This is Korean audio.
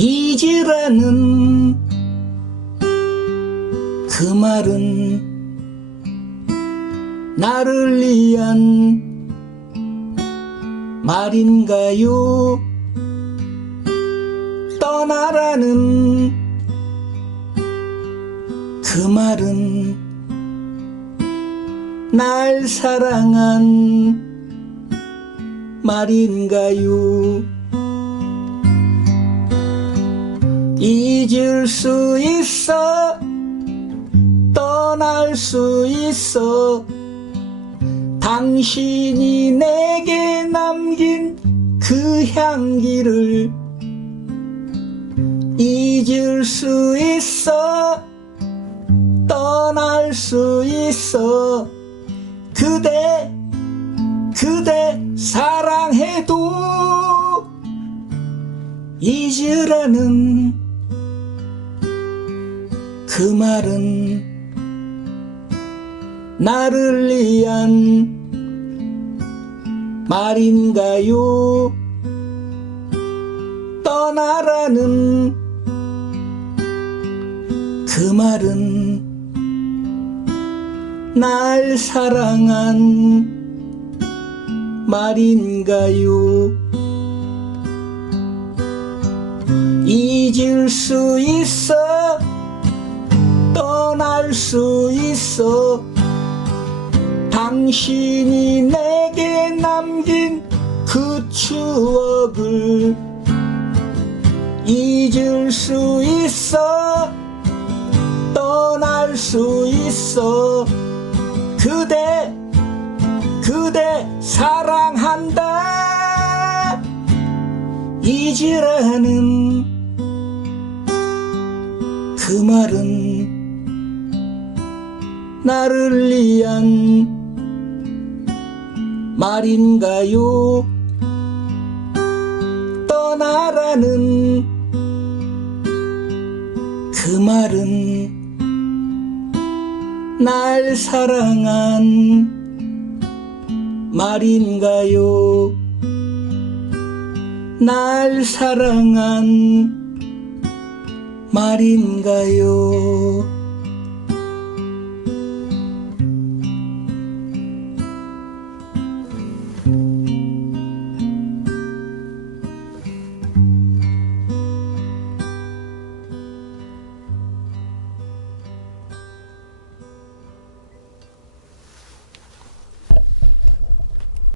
잊으라는 그 말은 나를 위한 말인가요? 떠나라는 그 말은 날 사랑한 말인가요? 잊을 수 있어 떠날 수 있어. 당신이 내게 남긴 그 향기를 잊을 수 있어 떠날 수 있어. 그대 그대 사랑해도 잊으라는 그 말은 나를 위한 말인가요? 떠나라는 그 말은 날 사랑한 말인가요? 잊을 수 있어 당신이 내게 남긴 그 추억을 잊을 수 있어? 떠날 수 있어? 그대 그대 사랑한다. 잊으라는 그 말은 나를 위한 말인가요? 떠나라는 그 말은 날 사랑한 말인가요? 날 사랑한 말인가요?